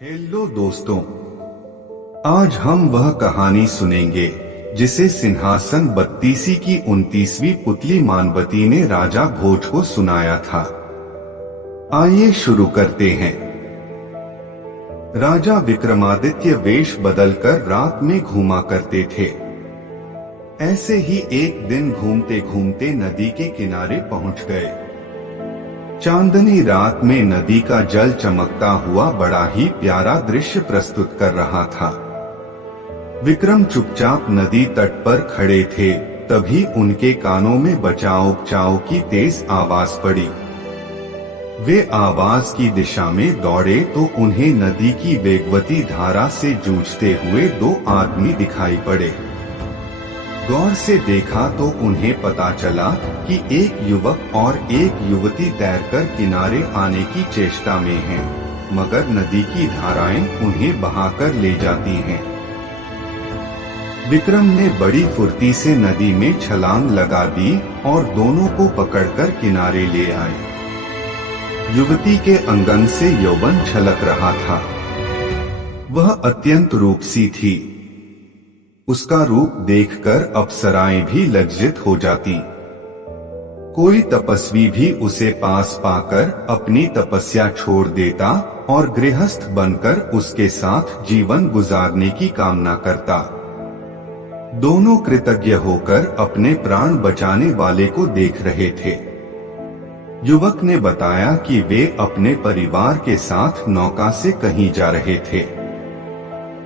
Hello दोस्तों, आज हम वह कहानी सुनेंगे जिसे सिंहासन बत्तीसी की 29वीं पुतली मानवती ने राजा भोज को सुनाया था। आइए शुरू करते हैं। राजा विक्रमादित्य वेश बदलकर रात में घूमा करते थे। ऐसे ही एक दिन घूमते घूमते नदी के किनारे पहुंच गए। चांदनी रात में नदी का जल चमकता हुआ बड़ा ही प्यारा दृश्य प्रस्तुत कर रहा था। विक्रम चुपचाप नदी तट पर खड़े थे, तभी उनके कानों में बचाओ बचाओ की तेज आवाज पड़ी। वे आवाज की दिशा में दौड़े तो उन्हें नदी की वेगवती धारा से जूझते हुए दो आदमी दिखाई पड़े। गौर से देखा तो उन्हें पता चला कि एक युवक और एक युवती तैरकर किनारे आने की चेष्टा में हैं, मगर नदी की धाराएं उन्हें बहाकर ले जाती हैं। विक्रम ने बड़ी फुर्ती से नदी में छलांग लगा दी और दोनों को पकड़कर किनारे ले आए। युवती के अंगन से यौवन छलक रहा था। वह अत्यंत रूपसी थी। उसका रूप देखकर अप्सराएं भी लज्जित हो जाती। कोई तपस्वी भी उसे पास पाकर अपनी तपस्या छोड़ देता और गृहस्थ बनकर उसके साथ जीवन गुजारने की कामना करता। दोनों कृतज्ञ होकर अपने प्राण बचाने वाले को देख रहे थे। युवक ने बताया कि वे अपने परिवार के साथ नौका से कहीं जा रहे थे।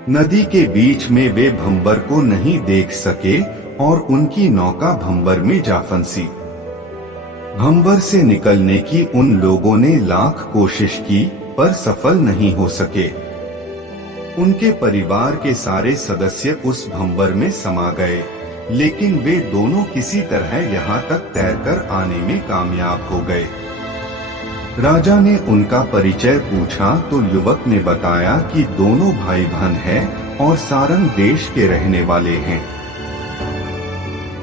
नदी के बीच में वे भंवर को नहीं देख सके और उनकी नौका भंवर में जा फंसी। भंवर से निकलने की उन लोगों ने लाख कोशिश की पर सफल नहीं हो सके। उनके परिवार के सारे सदस्य उस भंवर में समा गए, लेकिन वे दोनों किसी तरह यहाँ तक तैरकर आने में कामयाब हो गए। राजा ने उनका परिचय पूछा तो युवक ने बताया कि दोनों भाई बहन हैं और सारंग देश के रहने वाले हैं।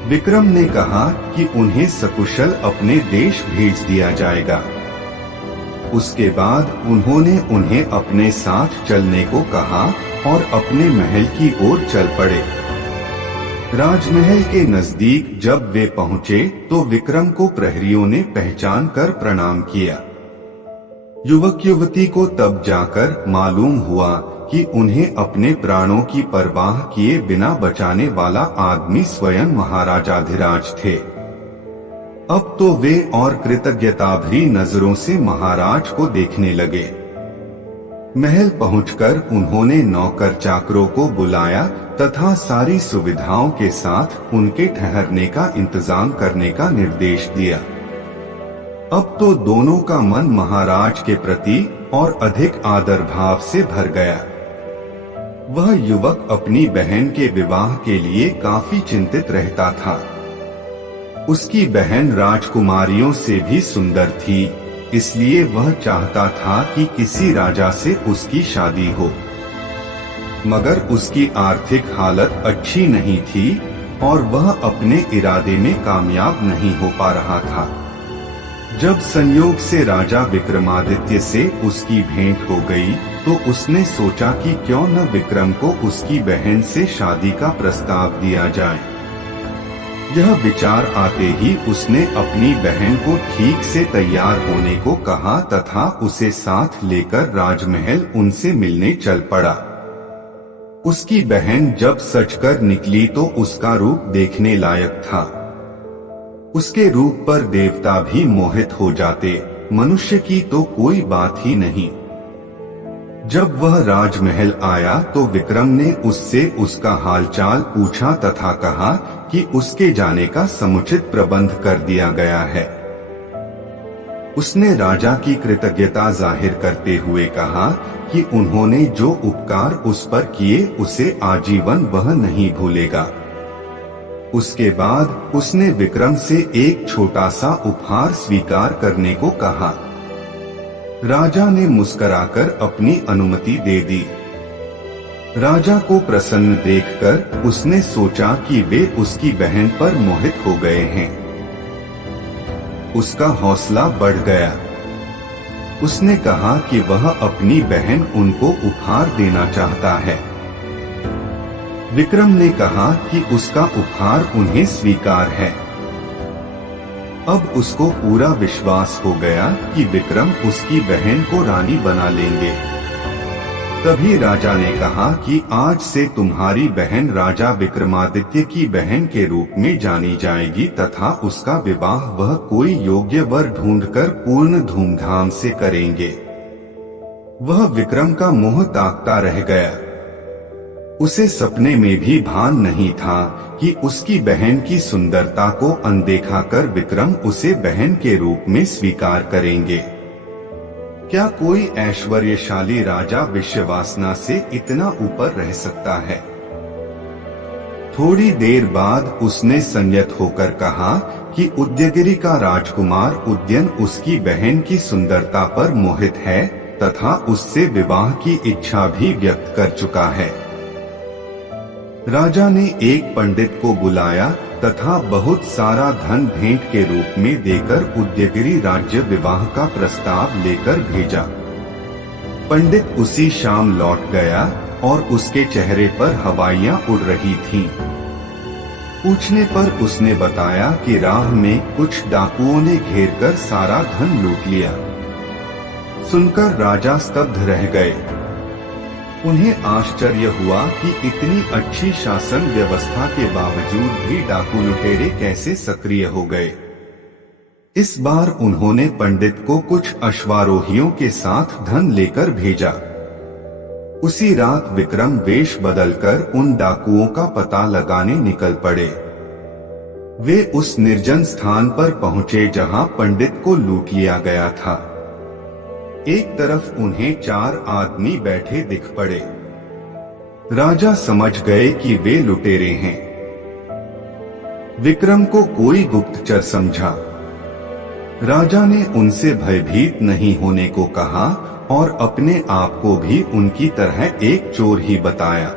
विक्रम ने कहा कि उन्हें सकुशल अपने देश भेज दिया जाएगा। उसके बाद उन्होंने उन्हें अपने साथ चलने को कहा और अपने महल की ओर चल पड़े। राजमहल के नजदीक जब वे पहुंचे तो विक्रम को प्रहरियों ने पहचान कर प्रणाम किया। युवक युवती को तब जाकर मालूम हुआ कि उन्हें अपने प्राणों की परवाह किए बिना बचाने वाला आदमी स्वयं महाराजाधिराज थे। अब तो वे और कृतज्ञता भरी नजरों से महाराज को देखने लगे। महल पहुंचकर उन्होंने नौकर चाकरों को बुलाया तथा सारी सुविधाओं के साथ उनके ठहरने का इंतजाम करने का निर्देश दिया। अब तो दोनों का मन महाराज के प्रति और अधिक आदर भाव से भर गया। वह युवक अपनी बहन के विवाह के लिए काफी चिंतित रहता था। उसकी बहन राजकुमारियों से भी सुंदर थी, इसलिए वह चाहता था कि किसी राजा से उसकी शादी हो। मगर उसकी आर्थिक हालत अच्छी नहीं थी और वह अपने इरादे में कामयाब नहीं हो पा रहा था। जब संयोग से राजा विक्रमादित्य से उसकी भेंट हो गई तो उसने सोचा कि क्यों न विक्रम को उसकी बहन से शादी का प्रस्ताव दिया जाए। यह विचार आते ही उसने अपनी बहन को ठीक से तैयार होने को कहा तथा उसे साथ लेकर राजमहल उनसे मिलने चल पड़ा। उसकी बहन जब सजकर निकली तो उसका रूप देखने लायक था। उसके रूप पर देवता भी मोहित हो जाते, मनुष्य की तो कोई बात ही नहीं। जब वह राजमहल आया तो विक्रम ने उससे उसका हालचाल पूछा तथा कहा कि उसके जाने का समुचित प्रबंध कर दिया गया है। उसने राजा की कृतज्ञता जाहिर करते हुए कहा कि उन्होंने जो उपकार उस पर किए उसे आजीवन वह नहीं भूलेगा। उसके बाद उसने विक्रम से एक छोटा सा उपहार स्वीकार करने को कहा। राजा ने मुस्कुराकर अपनी अनुमति दे दी। राजा को प्रसन्न देखकर उसने सोचा कि वे उसकी बहन पर मोहित हो गए हैं। उसका हौसला बढ़ गया। उसने कहा कि वह अपनी बहन उनको उपहार देना चाहता है। विक्रम ने कहा कि उसका उपहार उन्हें स्वीकार है। अब उसको पूरा विश्वास हो गया कि विक्रम उसकी बहन को रानी बना लेंगे। तभी राजा ने कहा कि आज से तुम्हारी बहन राजा विक्रमादित्य की बहन के रूप में जानी जाएगी तथा उसका विवाह वह कोई योग्य वर ढूंढकर पूर्ण धूमधाम से करेंगे। वह विक्रम का मुंह ताकता रह गया। उसे सपने में भी भान नहीं था कि उसकी बहन की सुंदरता को अनदेखा कर विक्रम उसे बहन के रूप में स्वीकार करेंगे। क्या कोई ऐश्वर्यशाली राजा विश्ववासना से इतना ऊपर रह सकता है? थोड़ी देर बाद उसने संयत होकर कहा कि उदयगिरि का राजकुमार उदयन उसकी बहन की सुंदरता पर मोहित है तथा उससे विवाह की इच्छा भी व्यक्त कर चुका है। राजा ने एक पंडित को बुलाया तथा बहुत सारा धन भेंट के रूप में देकर उदयगिरि राज्य विवाह का प्रस्ताव लेकर भेजा। पंडित उसी शाम लौट गया और उसके चेहरे पर हवाइयां उड़ रही थीं। पूछने पर उसने बताया कि राह में कुछ डाकुओं ने घेरकर सारा धन लूट लिया। सुनकर राजा स्तब्ध रह गए। उन्हें आश्चर्य हुआ कि इतनी अच्छी शासन व्यवस्था के बावजूद भी डाकू लुटेरे कैसे सक्रिय हो गए। इस बार उन्होंने पंडित को कुछ अश्वारोहियों के साथ धन लेकर भेजा। उसी रात विक्रम वेश बदलकर उन डाकुओं का पता लगाने निकल पड़े। वे उस निर्जन स्थान पर पहुंचे जहां पंडित को लूट लिया गया था। एक तरफ उन्हें 4 आदमी बैठे दिख पड़े। राजा समझ गए कि वे लुटेरे हैं। विक्रम को कोई गुप्तचर समझा। राजा ने उनसे भयभीत नहीं होने को कहा और अपने आप को भी उनकी तरह एक चोर ही बताया।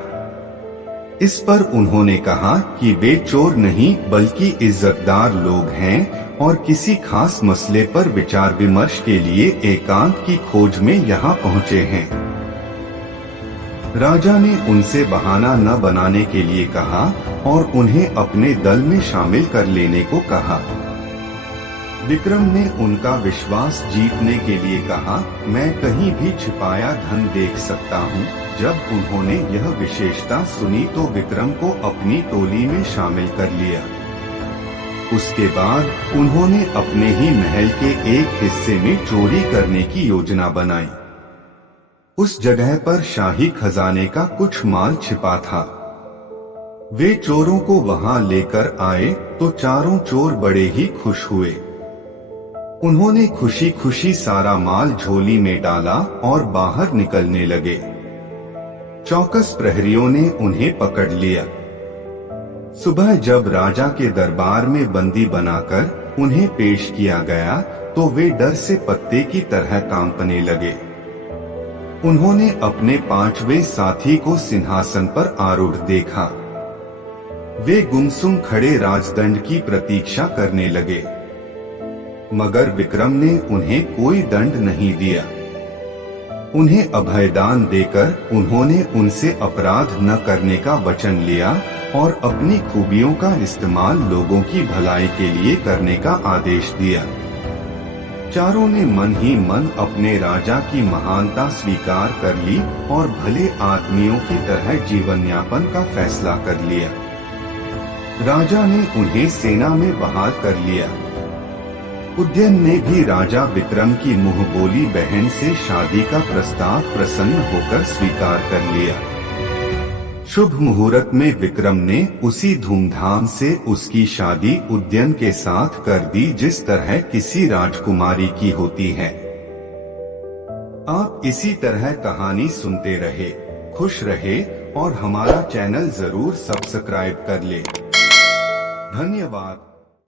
इस पर उन्होंने कहा कि वे चोर नहीं बल्कि इज्जतदार लोग हैं और किसी खास मसले पर विचार विमर्श के लिए एकांत की खोज में यहाँ पहुँचे हैं। राजा ने उनसे बहाना न बनाने के लिए कहा और उन्हें अपने दल में शामिल कर लेने को कहा। विक्रम ने उनका विश्वास जीतने के लिए कहा, मैं कहीं भी छिपाया धन देख सकता हूँ। जब उन्होंने यह विशेषता सुनी तो विक्रम को अपनी टोली में शामिल कर लिया। उसके बाद उन्होंने अपने ही महल के एक हिस्से में चोरी करने की योजना बनाई। उस जगह पर शाही खजाने का कुछ माल छिपा था। वे चोरों को वहां लेकर आए तो चारों चोर बड़े ही खुश हुए। उन्होंने खुशी खुशी सारा माल झोली में डाला और बाहर निकलने लगे। चौकस प्रहरियों ने उन्हें पकड़ लिया। सुबह जब राजा के दरबार में बंदी बनाकर उन्हें पेश किया गया तो वे डर से पत्ते की तरह कांपने लगे। उन्होंने अपने 5वें साथी को सिंहासन पर आरूढ़ देखा। वे गुमसुम खड़े राजदंड की प्रतीक्षा करने लगे, मगर विक्रम ने उन्हें कोई दंड नहीं दिया। उन्हें अभयदान देकर उन्होंने उनसे अपराध न करने का वचन लिया और अपनी खूबियों का इस्तेमाल लोगों की भलाई के लिए करने का आदेश दिया। चारों ने मन ही मन अपने राजा की महानता स्वीकार कर ली और भले आदमियों की तरह जीवन यापन का फैसला कर लिया। राजा ने उन्हें सेना में बहाल कर लिया। उदयन ने भी राजा विक्रम की मुंहबोली बहन से शादी का प्रस्ताव प्रसन्न होकर स्वीकार कर लिया। शुभ मुहूर्त में विक्रम ने उसी धूमधाम से उसकी शादी उदयन के साथ कर दी जिस तरह किसी राजकुमारी की होती है। आप इसी तरह कहानी सुनते रहे, खुश रहे और हमारा चैनल जरूर सब्सक्राइब कर ले। धन्यवाद।